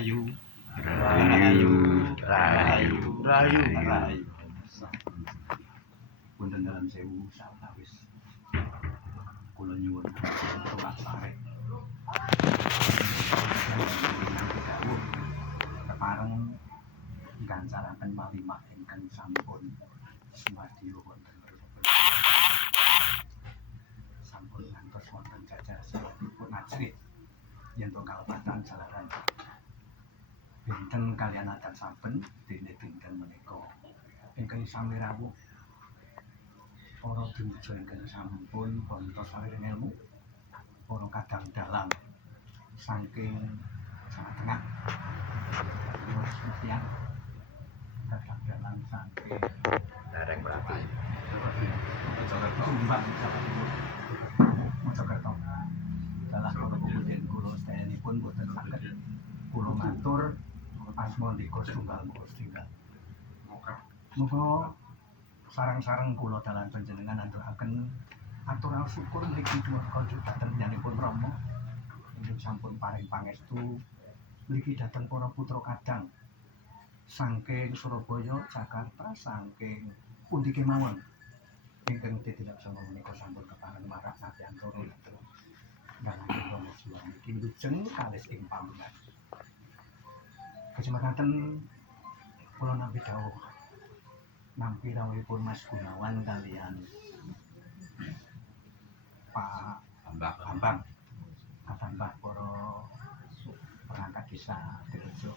Rahayu. Rahayu, rahayu, Rahayu. Rahayu. Punten dalam sewu sawetawis. Kula nyuwun tuwak sarek. Kepareng gancaraken malimah ingkang sampun sumadyo wonten sampun ngantos wonten jajaripun ajrih yen to kalebatan jalaran dinten kaliyan adat saben dene dinten menika ingkang sami rawuh para dumuja ingkang sampun bontos saring ilmu para kadang dalam saking Jawa Tengah Sekian kadang dalam saking Lereng Merapi. Jombang Jawa Timur Mojokerto dalah kula kemudian kula sedayanipun boten saged kula matur asmandika setunggal setunggal muga sareng-sareng kula dalan panjenengan aturaken atur syukur mriki dumateng dhateng panjenenganipun Rama ingkang sampun paring pangestu mriki dhateng para putra kadang saking Surabaya, Jakarta, saking pundi kemawon ingkang dilaksana menika sampun kepareng marak nate antara dhateng dalem Rama Siwa niki lujeng kalis ing pambenan. Kecematan kula nampi dawuh nampi rawuhipun Mas Gunawan kalian Pak Bambang Mbah para perangkat desa Terejo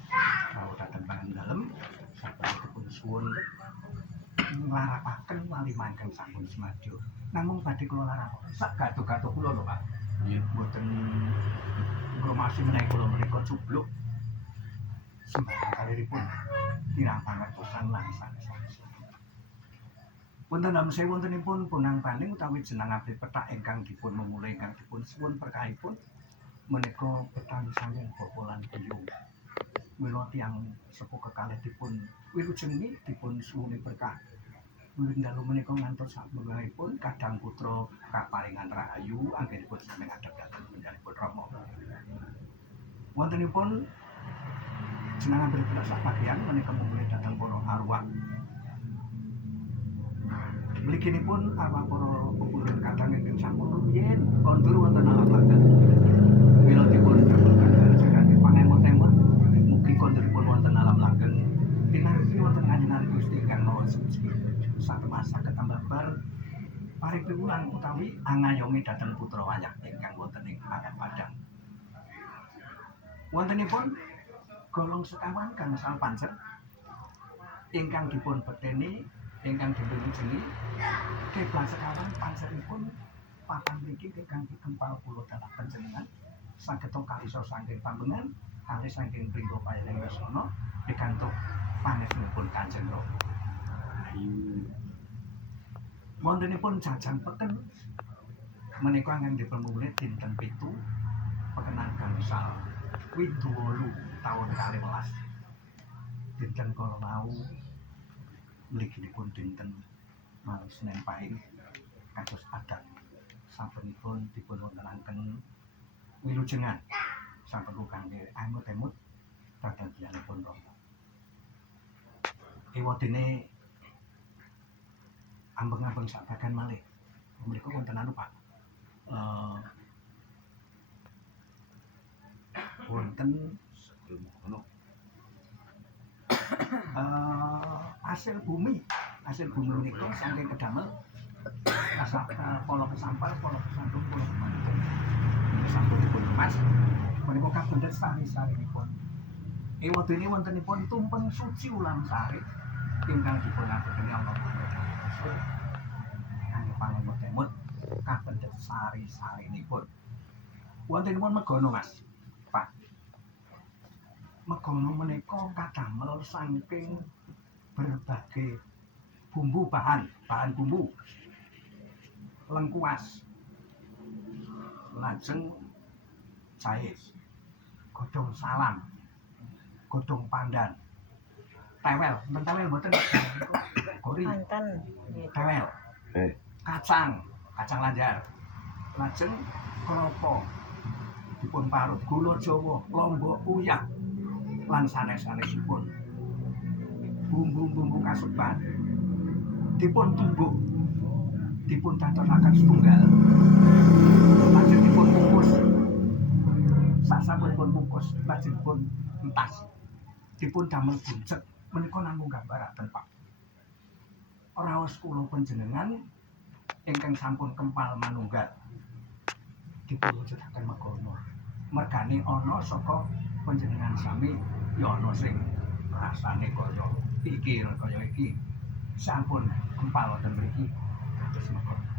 rawuh dhateng Pangandalam sampun suwun nglarapaken walimah ingkang sampun sumadyo. Namung badhe kula larapaken sak gato-gato kula lho Pak. Nggih mboten informasi menawi kula menika cubluk sembahyang kaliripun kirang pangertosan lan sanes-sanes. Wonten dalem sewu wontenipun punang paning utawi jeneng abrit petak ingkang dipun memulai ingkang dipun suwun berkahipun menika petang saking bobolan biyung. Mila tiyang sepuh kekalih dipun wilujengi dipun suwuni berkah. Wiwit dalu menika ngantos sampun kadang putra kaparingan rahayu anggenipun sami ngadhep dhateng panjenenganipun Rama. Wontenipun jeneng abrit petak sabagian menika memulai dhateng para arwah. Mliginipun arwah para pepundhut kadang ingkang sampun rumiyin kondur wonten alam langit. Mila dipun dapetaken ajaran pangemot-emot mugi konduripun wonten alam langgeng pinanggih wonten kanjengan Gusti ingkang Maha Suci. Satemah saged ambabar paring piwulang utawi angayomi dhateng putra wayah ingkang wonten ing Adat Padang. Wontenipun golong sekawan gangsal panjer ingkang dipun beteni ingkang dipun jenengi keblan sekawan panjeripun papan mriki ingkang dikempal kula dalah panjenengan saged kalisa saking pambengan kalih saking pringgo payaning wasana pikantuk panestunipun Kanjeng Rama. Wontenipun jajang peken menika ingkang dipun mulih dinten 7 pekenan gangsal Widowolu taun 12. Dinten kala wau mliginipun dinten malih Senin Pahing kados adat sabenipun dipun wontenaken wilujengan sampun kangge emut-emut dhateng panjenenganipun Rama. Ewadene ambeng-ambeng sabagan malih menika wonten anu Pak. Wonten hasil bumi menika saking kedamel asal pola kesampal, pola kesantung, pola kemanten. Sampun dipun emas menika kabundhet sari-sarinipun. Ewadene wontenipun tumpeng suci ulam sari ingkang dipun aturaken Allah kangge pangemot-emot kabundhet sari-sarinipun. Wontenipun megono Mas, Pak. Megono menika kadamel saking berbagai bumbu bahan bumbu lengkuas lajeng jahe godhong salam godhong pandan tewel mboten gori tewel kacang lanjar lajeng klapa dipun parut gula Jawa lombok uyah lan sanes-sanesipun bumbu-bumbu kasebat dipun tumbuk dipun dadosaken setunggal lajeng dipun kukus sasampunipun kukus lajeng dipun entas dipun damel buncet menika namung gambaraken Pak raos kula panjenengan ingkang sampun kempal manunggal dipun wujudaken mekono mergane ana saka panjenengan sami ya ana sing rasane kaya iki sampun kempal wonten mriki kados mekaten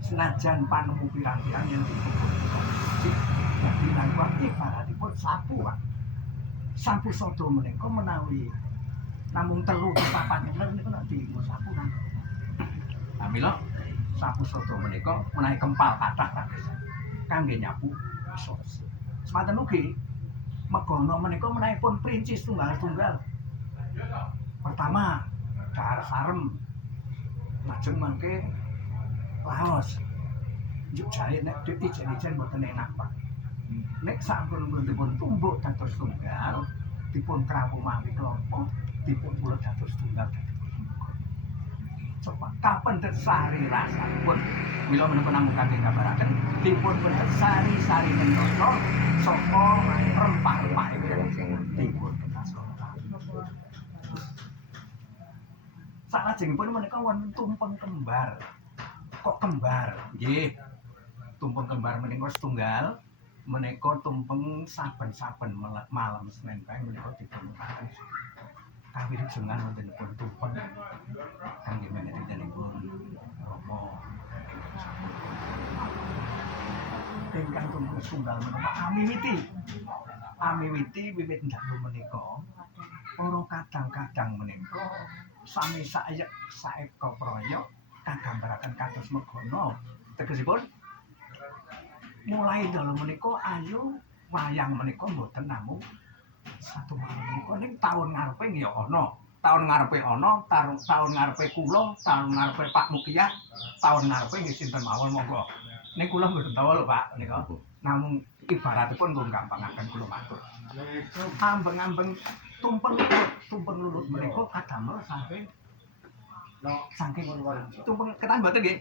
senajan panemu pirang-pirang yen dipun dadi nangka ibaratipun sapu Pak sapu sodo menika menawi namung 3-4 meter niku nek dienggo sapu nang mila sapu sodo menika menawi kempal kathah kados kangge nyapu iso semanten ugi megono menika menawi pun perincis tunggal-tunggal pertama dahar sarem lajeng mangke laos njuk jahe nek ijen-ijen mboten enak Pak nek sampun dipun tumbuk dados tunggal dipun krawuh mawi klapa dipun ulet dados tunggal coba kapendet sari rasanipun mila menapa namung kangge gambaraken dipun pendet sari-sari nentara saka rempah-rempahipun dipun salajengipun menika wonten tumpeng kembar kok kembar nggih tumpeng kembar menika setunggal menika tumpeng saben-saben malam Senin kae menika dipunpaken kawilujengan wontenipun tumpeng kangge menedhanipun Rama ingkang tumpeng setunggal menika amiwiti wiwit ndalu menika para kadang-kadang menika sami saeyek saeka praya kagambaraken kados megono tegesipun mulai dalu menika ayo wayang menika mboten namung satu malam menika ning taun ngarepe ya ana taun ngarepe kula taun ngarepe Pak Mukyah taun ngarepe nggih sinten mawon monggo ning kula mboten tahu lho Pak nika namung ibaratipun kula gampangaken kula matur ambeng-ambeng tumpeng lulut menika kadamel saking tumpeng ketan mboten nggih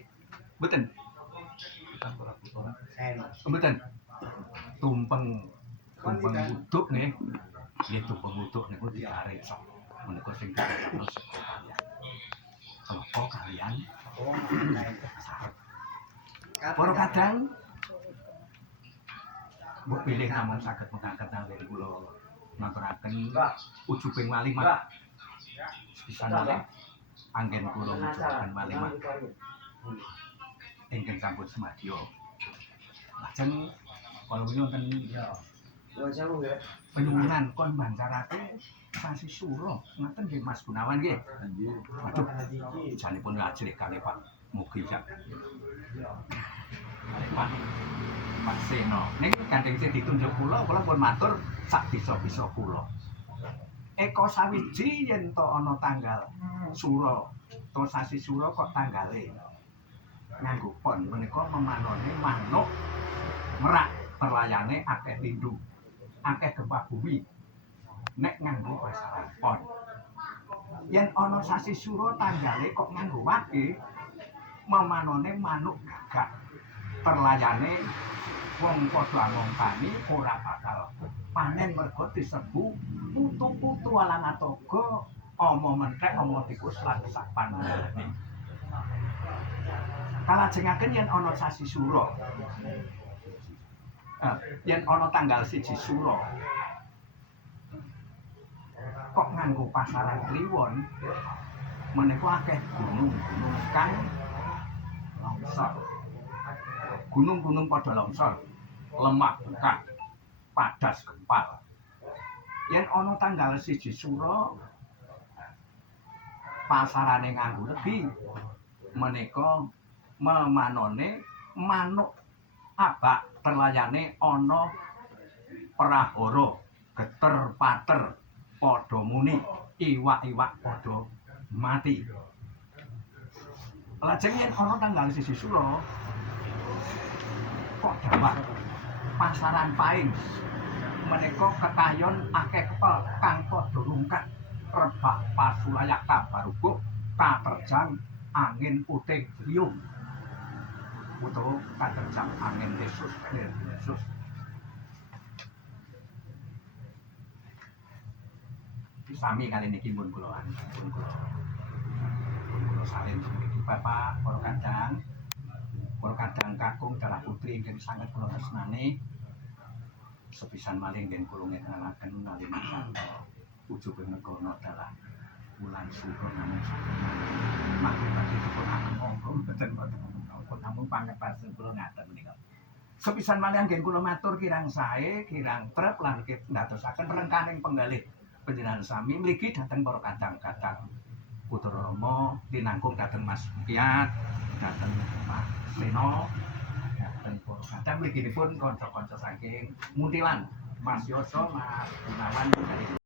mboten mboten tumpeng wuduk nggih nggih tumpeng wuduk niku ditarik sok menika sing kadamel kelapa kaliyan sarep para kadang mbok pilih namung saged mengangkat nalih kula maturaken ujubing walimat sepisan malih anggen kula mujudaken walimat ingkang sampun semadya lajeng kala wingi wonten penyuwunan kon bancarake sasi sura ngaten nggih Mas Gunawan nggih waduh janipun ngajrih kalih Pak mugi jak Pak Seno ning gandeng sing ditunjuk kula pun matur sak bisa-bisa kula eka sawiji yen to ana tanggal sura to sasi sura kok tanggale nganggo pon menika memanone manuk merak perlayane akeh lindhu akeh gempa bumi nek nganggo pasaran pon yen ana sasi sura tanggale kok nganggo wage memanone manuk gagak perlayane wong padha ngongkani ora bakal panen mergo diserbu putu-putu alangatoga ama menthek ama tikus lan sak panjenengane kalajengaken yen ana sasi sura yen ana tanggal 1 sura kok nganggo pasaran kliwon menika akeh gunung-gunung kang longsor gunung-gunung padha longsor lemah bekak padas gempal yen ana tanggal 1 sura pasarane nganggo legi menika memanone manuk abak terlayane ana prahara geter pater padha muni iwak-iwak padha mati lajeng yen ana tanggal 1 sura kok dawah pasaran paing menika kekayon akeh kepel rungkat rebak pasulayak tabarubuh katerjang angin puting beliung utawa katerjang angin Yesus Yesus. Sami kali niki pun kula salin mriki Bapak para kadang kakung dalah putri ingkang sanget kula tresnani. Sepisan malih nggih kula ngenalaken nalika sarta ujubing negara dalah wulan suka namung maklumake dipun ageng monggo mboten wonten namung pangepasen kula ngaten menika. Sepisan malih nggih kula matur kirang sae, kirang trep lan ndadosaken rengkaning penggalih panjenengan sami mligi dhateng para kadang-kadang Putra Rama tinangkung dhateng Mas Kiat, dhateng Pak Seno, dhateng para kadang mliginipun kanca-kanca saking Muntilan, Mas Yoso, Mas Gunawan